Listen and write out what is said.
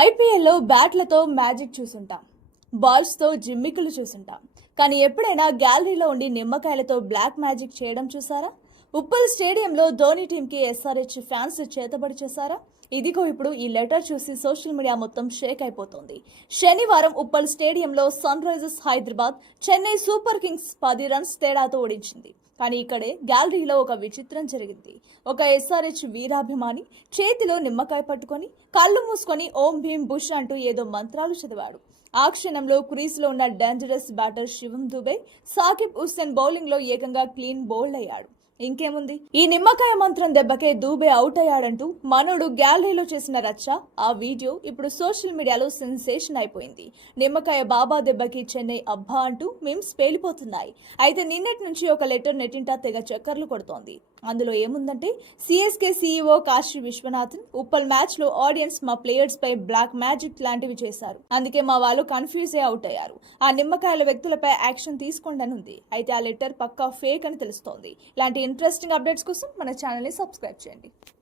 ఐపీఎల్లో బ్యాట్లతో మ్యాజిక్ చూసుంటాం, బాల్స్తో జిమ్మికులు చూసుంటాం. కానీ ఎప్పుడైనా గ్యాలరీలో ఉండి నిమ్మకాయలతో బ్లాక్ మ్యాజిక్ చేయడం చూసారా? ఉప్పల్ స్టేడియంలో ధోని టీంకి ఎస్ఆర్హెచ్ ఫ్యాన్స్ చేతబడి చేశారా? ఇదిగో ఇప్పుడు ఈ లెటర్ చూసి సోషల్ మీడియా మొత్తం షేక్ అయిపోతుంది. శనివారం ఉప్పల్ స్టేడియంలో Sunrisers Hyderabad Chennai super kings 10 runs తేడాతో ఓడించింది. కానీ ఇక్కడే గ్యాలరీలో ఒక విచిత్రం జరిగింది. ఒక ఎస్ఆర్హెచ్ వీరాభిమాని చేతిలో నిమ్మకాయ పట్టుకొని కళ్ళు మూసుకొని ఓం భీమ్ బుష్ అంటూ ఏదో మంత్రాలు చదివాడు. ఆ క్షణంలో క్రీజ్లో ఉన్న డేంజరస్ బ్యాటర్ శివం దుబే సాకిబ్ హుస్సేన్ బౌలింగ్లో ఏకంగా క్లీన్ బౌల్డ్ అయ్యాడు. ఇంకేముంది, ఈ నిమ్మకాయ మంత్రం దెబ్బకే దూబే అవుట్ అయ్యాడంటూ మనోడు గ్యాలరీలో చేసిన రచ్చ. ఆ వీడియో ఇప్పుడు సోషల్ మీడియాలో సెన్సేషన్ అయిపోయింది. నిమ్మకాయ బాబా దెబ్బకి చెన్నై అబ్బా అంటూ మీమ్స్ పేలిపోతున్నాయి. అయితే నిన్నటి నుంచి ఒక లెటర్ నెట్టింటా తెగ చక్కర్లు కొడుతోంది. అందులో ఏముందంటే, CSK CEO Kashi Viswanathan Uppal match లో ఆడియన్స్ మా ప్లేయర్స్ పై బ్లాక్ మ్యాజిక్ లాంటివి చేశారు, అందుకే మా వాళ్ళు కన్ఫ్యూజ్ అవుట్ అయ్యారు. ఆ నిమ్మకాయల వ్యక్తులపై యాక్షన్ తీసుకోండి అని ఉంది. అయితే ఆ లెటర్ పక్కా ఫేక్ అని తెలుస్తోంది. ఇలాంటి ఇంట్రెస్టింగ్ అప్డేట్స్ కోసం మన ఛానల్ ని సబ్స్క్రైబ్ చేయండి.